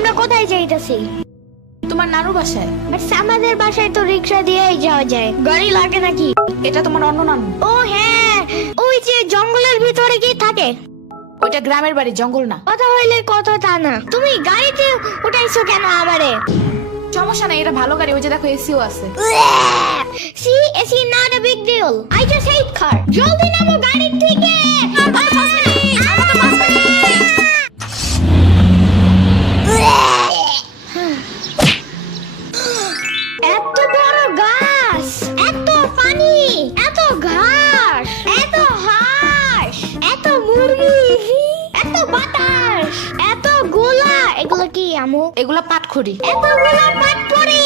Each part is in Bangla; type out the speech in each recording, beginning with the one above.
আমরা কোথায় যাইতেছি? তোমার নানু বাসায়। বাট আমাদের বাসায় তো রিক্সা দিয়েই যাওয়া যায়, গাড়ি লাগে নাকি? এটা তোমার অন্য নানু। ও হ্যাঁ, ওই যে জঙ্গলের ভিতরে কি থাকে? ওইটা গ্রামের বাড়ি, জঙ্গল না। কথা হইলে কথা তা না, তুমি গাড়িতে উঠাইছো কেন আমারে? সমস্যা নাই, এটা ভালো গাড়ি। ওই যে দেখো এসিও আছে। See, it's not a big deal. I just hate car. জলদি নামো গাড়ি থেকে। এত বড় গাছ, এত পানি, এত ঘাস, এত হাঁস, এত মুরগি, এত বাতাস, এত গোলা। এগুলো কি আমু? এগুলা পাটখড়ি। এতগুলো পাটপড়ি।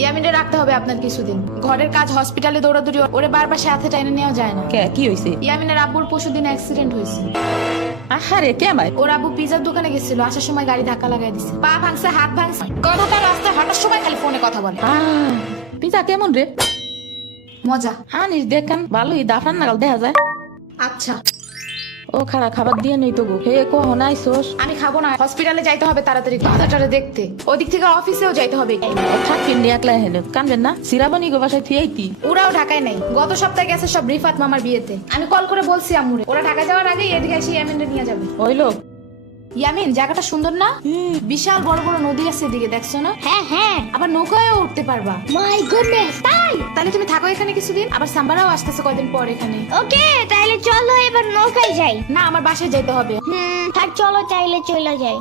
ইয়ামিনে রাখতে হবে আপনার কিছুদিন। ঘরের কাজ, হসপিটালে দৌড়াদৌড়ি, ওরে বারবার সাথে টাইনে নেওয়া যায় না। কি হইছে? ইয়ামিনের আব্বুর পরশুদিন অ্যাক্সিডেন্ট হয়েছে। আহারে কে ভাই? ওর আব্বু পিজার দোকানে গেছিল, আসার সময় গাড়ি ধাক্কা লাগাই দিছে। পা ভাঙছে, হাত ভাঙছে। কথাটা রাস্তায় হাঁটার সময় খালি ফোনে কথা বলে। পিজা কেমন রে? মজা। আনিস দেখান, ভালোই দাফান নাগাল দেখা যায়। আচ্ছা, ও খারা খাবার দিয়ে নেই তো গো। হে কখন আইসোস? আমি খাবো না। হসপিটালে যাইতে হবে তাড়াতাড়ি, দাদাটারে দেখতে। ওদিক থেকে অফিসেও যাইতে হবে। থাকবেন নি একলা হেনে কানবেন না? সিরাবনি গো বাসায় থিয়েইতি। ওরাও ঢাকায় নাই, গত সপ্তাহে গেছে সব রিফাত মামার বিয়েতে। আমি কল করে বলছি আম্মুরে, ওরা ঢাকা যাওয়ার আগেই এদিকে এসে ইয়ামিনরে নিয়ে যাবে। হইলো? ইয়ামিন, জায়গাটা সুন্দর না? বিশাল বড় বড় নদী আছে এদিকে, দেখছো না? হ্যাঁ হ্যাঁ, আবার নৌকায়ও উঠতে পারবা। মাই গুডনেস, তাই? তাহলে তুমি থাকো এখানে কিছুদিন। আবার সাম্বারাও আসতেছে কয়দিন পর এখানে। ওকে, তাইলে চলো এবার নৌকায় যাই। না, আমার বাসায় যাইতে হবে। থাক, চলো তাইলে চলে যাই।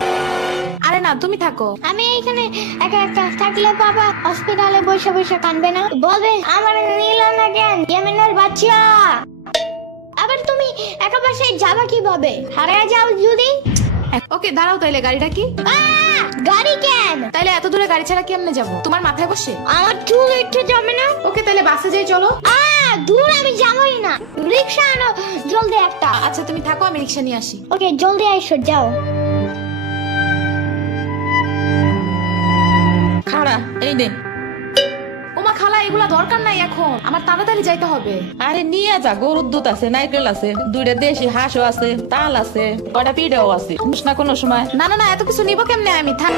আরে না, তুমি থাকো। আমি এখানে একা একা থাকলে বাবা হসপিটালে বসে বসে কানবে না? বলবে আমার নিল না কেন ইয়ামিনের বাচ্চা। আবার তুমি একা বাসায় যাবা কিভাবে? হারিয়ে যাও যদি? ওকে দাঁড়াও, তাইলে গাড়িটা কি? গাড়ি কেন? তাইলে এত দূরে গাড়ি ছাড়া কেমনে যাবো? তোমার মাথায় বসে? আমার চুল একটু জমে না? ওকে, তাইলে বাসে যাই, চলো। দূর আমি যাবোই না। রিক্সা আনো জলদি একটা। আচ্ছা তুমি থাকো, আমি রিক্সা নিয়ে আসি। ওকে, জলদি আইসো, যাও। খাড়া এই নে। ওমা খালা, এগুলা দরকার নাই এখন, আমার তাড়াতাড়ি যাইতে হবে। আরে নিয়ে যা, গরুর দুধ আছে, নারকেল আছে, দুইটা দেশি হাঁসও আছে, তাল আছে, কয়টা পিঠাও আছে। শুনিস না কোনো সময়? না না না, এত কিছু নিবো কেমনে আমি? থাক।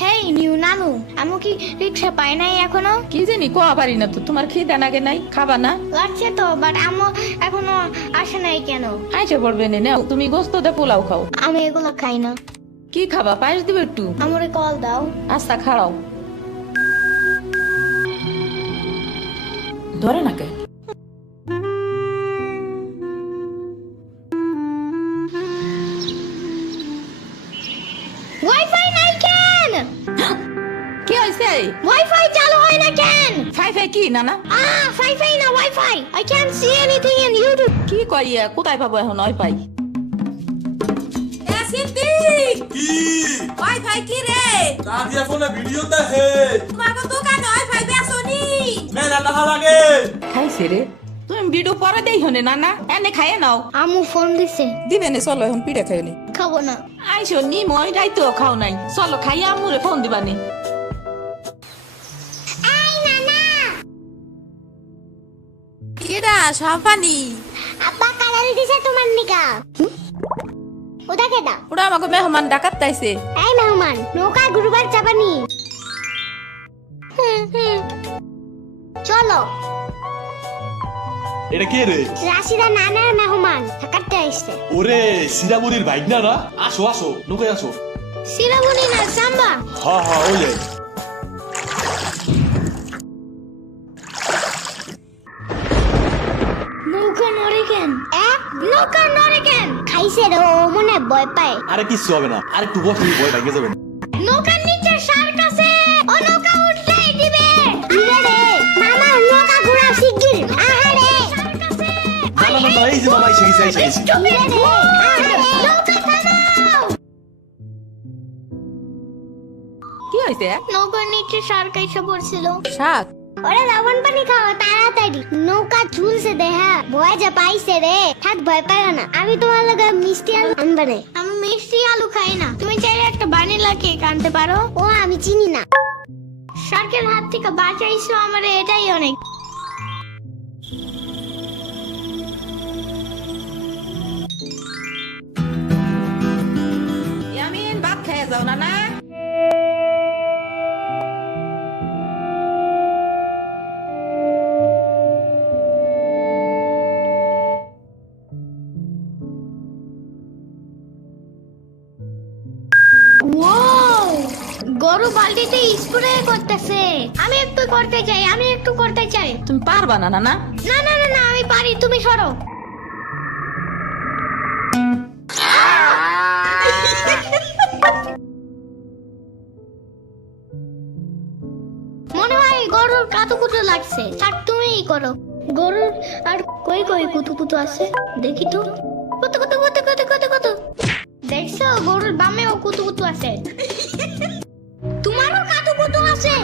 হেই নিউ নানু, আমু কি রিক্সা পায় নাই এখনো? কি জানি কোয়া পারি না তো। তোমার খিদে নাগে নাই? খাবা না? লাগছে তো, বাট আমু এখনো আসে নাই কেন? আইসে পড়বে নে। নাও, তুমি গোস্ত দে পোলাও খাও। আমি এগুলো খাই না। কি খাবা? পায়েস দিবে একটু? আমরে কল দাও। আচ্ছা খাড়াও। ধরে নাকে। ওয়াইফাই নাই কেন? কি হইছে? ওয়াইফাই চালু হয় না কেন? ফাই ফাই কি নানা? ওয়াইফাই না, wifi. I can't see anything in YouTube. কি কইয়া কোথায় পাবো এখন ওয়াইফাই? কি ওয়াইফাই কি রে? দাদিয়া ফোনে ভিডিও দেখে তোমাকে দোকানে ওয়াইফাই বেসনি? মেলা টাকা লাগে। খাইছে রে? তুমি ভিডিও পরে দেই হনে নানা, এনে খাইয়ে নাও। আমু ফোন দিছে। দিবে নে, চলো এখন পিঠা খাই নি। খাবো না। আইসো নি, মই রাইতো খাও নাই। চলো খাইয়া আমুরে ফোন দিবানি। কিডা সাফানি? আব্বা কালার দিছে তোমার নিকা। ওটা কেডা? ওরা আমাকে মেহমান ডাকাত তাইছে। এই মেহমান, নৌকা ঘুরবার যাবানি? চলো। এটা কে রে? রাশিদা নানার মেহমান থাকাতে আইছে। ওরে সিরামুরির বাইক না না? আসো আসো, নৌকায় আসো। সিরাবনি না, সাম্বা। হ্যাঁ হ্যাঁ, ওই যে। নৌকা নড়ে কেন? নৌকা নড়ে কেন? খাইছে রে, ও মনে হয় ভয় পায়। আরে কিছু হবে না, আর একটু বসে ভয় ভেঙে যাবেন। নৌকার নিচে শার্ক আছে, ও নৌকা উঠলেই দিবে। দিবে রে, মামা নৌকা ঘোরা শিগগির। আহারে শার্ক আছে। না না না, এই যে মামা এসে গেছে, এসে গেছে। দিবে রে, আহারে নৌকা থামাও। কি হইছে? নৌকার নিচে শার্ক এসে পড়ছিল। শাক? ওরে লবণ পানি খাও তাড়াতাড়ি। নৌকা ঝুলছে দেহা, ভয় যা পাইছে রে। থাক, ভয় পাই না। আমি তোমার লগে মিষ্টি আলু আনবে রে। আমি মিষ্টি আলু খাই না। তুমি চাইলে একটা ভ্যানিলা কেক আনতে পারো। ও আমি চিনি না। শার্কের হাত থেকে বাঁচাইছো আমার, এটাই অনেক। নানা ওয়াও, গরু বালতিতে স্প্রে করতেছে। আমি একটু করতে চাই। তুমি পারবা না নানা? না না না না, আমি পারি, তুমি সরো। মনে হয় গরুর কাতুকুতু লাগছে। থাক, তুমিই করো। গরুর আর কই কই কুতুকুতু আছে দেখি তো। কত কত কত কত কত কত দেখছো, গরুর বামেও কুতুকুতু আছে। তোমারও কাতুকুতু আছে।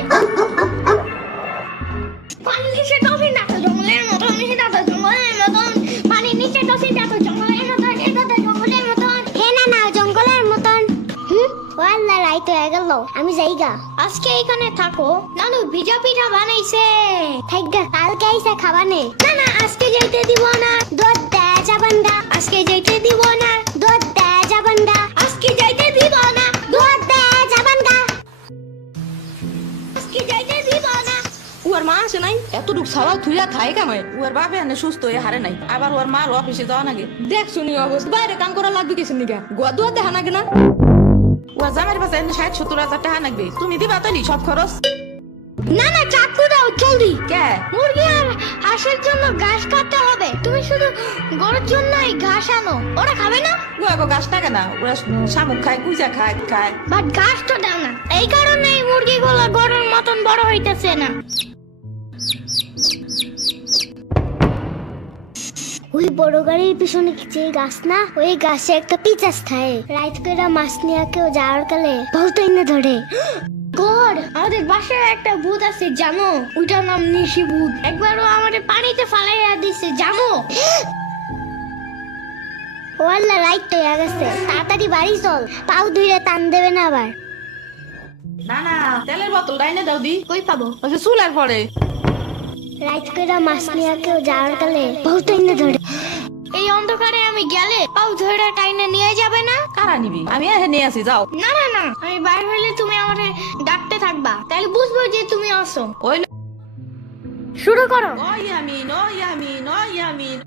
পানি নিচে টফি না তো জঙ্গলের মতন, এটা তো জঙ্গলের মতন। পানি নিচে টফি না তো জঙ্গলের মতন, এটা তো জঙ্গলের মতন। হে না না, জঙ্গলের মতন। ওয়াল্লা, রাইত হয়ে গেল, আমি যাইগা। আজকে এখানে থাকো। নানু ভিজা পিঠা বানাইছে, থাকগা, কালকে আইসা খাবানে। না না, আজকে যাইতে দিব না, দুধ দেয়া যাবেন না। আজকে যাইতে দিব না, দুধ দেয়া যাবেন না। আজকে যাইতে দিব না, দুধ দেয়া যাবেন না। আজকে যাইতে দিব না। ওর মা আসে নাই, এতটুক সাওয়াল থুইয়া খাই কামাই। ওর বাপে এনে সুস্থ হয়ে হারে নাই, আবার ওর মা অফিসে যাওয়া নাকি। দেখ শুনি অবস্থা, বাইরে কাম করা লাগবে কিছু নিকা। গোয়া দেখা নাকি না? ওর জামাইয়ের পাশে 60-70 হাজার টাকা লাগবে, তুমি দিবা তৈরি সব খরচ? না না, চাকু দাও জলদি। কে? মুরগি আর হাঁসের জন্য ঘাস কাটতে হবে। তুমি শুধু গরুর জন্য এই ঘাস আনো, ওরা খাবে না। ওগো গাছ টাকা না, ওরা শামুক খায়, কুইজা খায়। বাট ঘাস তো দাও না, এই কারণে এই মুরগিগুলো গরুর মতন বড় হইতেছে না। ওই বড় গাড়ির পিছনে যে গাছ না, ওই গাছে একটা পিচাস থাকে। রাইত করে মাছ নিয়ে কেউ যাওয়ার কালে বহুত এনে ধরে। গড, আমাদের বাসায় একটা ভূত আছে জানো? ওইটার নাম নিশি ভূত। একবারও আমাদের পানিতে ফালাইয়া দিছে জানো? ওয়াল্লা, রাইত তো হয়ে গেছে, তাড়াতাড়ি বাড়ি চল, পাও ধুইলে টান দেবে না আবার। না না, তেলের বোতল ডাইনে দাও দি। কই পাবো? ওই চুলার পরে। রাইত করে মাছ নিয়ে কেউ যাওয়ার কালে বহুত এনে ধরে। এই অন্ধকারে আমি গেলে পাও ধরে টাইনে নিয়ে যাবে না? কারা নিবি? আমি এখানে নিয়ে আসি, যাও। না না না, আমি বাইরে হইলে তুমি আমারে ডাকতে থাকবা, তাহলে বুঝবো যে তুমি আসো। ওই শুরু করো। ওই ইয়ামিন, ওই ইয়ামিন, ওই ইয়ামিন,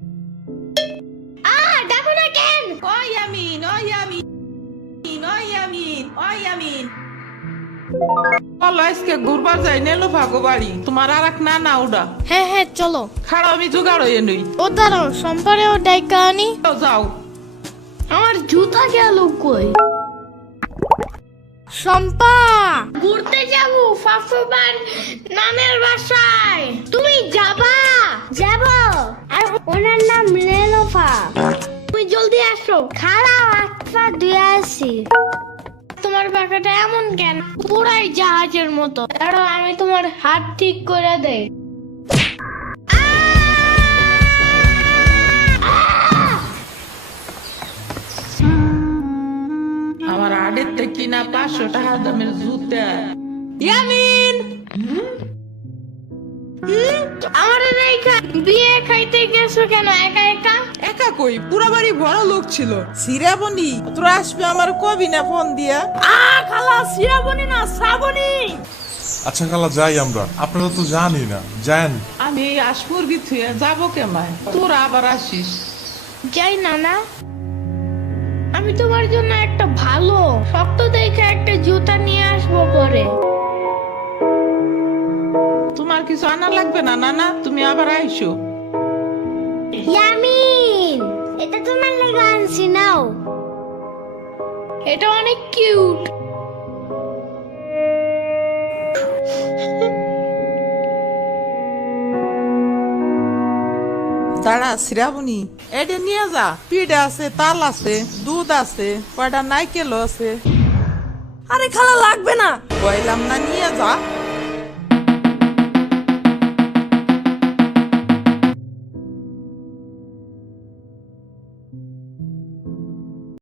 ডাকো না কেন? ওই ইয়ামিন, ওই ইয়ামিন, ওই ইয়ামিন, ওই ইয়ামিন। চলো আজকে ঘুরবার যাই নেলো ভাগো বাড়ি। তোমার আর এক না ওটা হ্যাঁ হ্যাঁ চলো। খাড়া আমি জোগাড় হয়ে নই। ও দাঁড়াও, সম্পারেও ডাইকা আনি। যাও। আমার জুতা গেল কই? সম্পা, ঘুরতে যাবো ফাফুবার নামের বাসায়। তুমি যাবা? যাবো। আর ওনার নাম লেলোফা। তুমি জলদি আসো। খাড়াও, হাত পা ধুয়ে আসি। তোমার পাখাটা এমন কেন? পুরাই জাহাজের মতো। দাঁড়াও, আমি তোমার হাত ঠিক করে দেই। আমার আড়ের থেকে কিনা 500 টাকা দামের জুতা। ইয়ামিন, আমার রেখা বিয়ে খাইতে গেছো কেন একা একা? একা কই, পুরা বাড়ি বড় লোক ছিল। শ্রাবণী তোরা আসবে আমার কবি না ফোন দিয়া। খালা শ্রাবণী না শ্রাবণী। আচ্ছা খালা, যাই আমরা, আপনারা তো জানি না, যান। আমি আসমুরগি থুয়ে যাবো কেমায়, তোরা আবার আসিস। যাই না না, আমি তোমার জন্য একটা ভালো শক্ত দেখে একটা জুতা নিয়ে আসবো পরে। তোমার কিছু আনা লাগবে না নানা, তুমি আবার আইসো। ইয়ামিন, এটা তোমার লাগা আনছি, নাও। এটা অনেক কিউট। দাঁড়া শ্রাবণী, এটা নিয়ে যা। পিঠা আছে, তাল আছে, দুধ আছে, কয়টা নাইকেল আছে। আরে খালা লাগবে না। কইলাম না নিয়ে যা।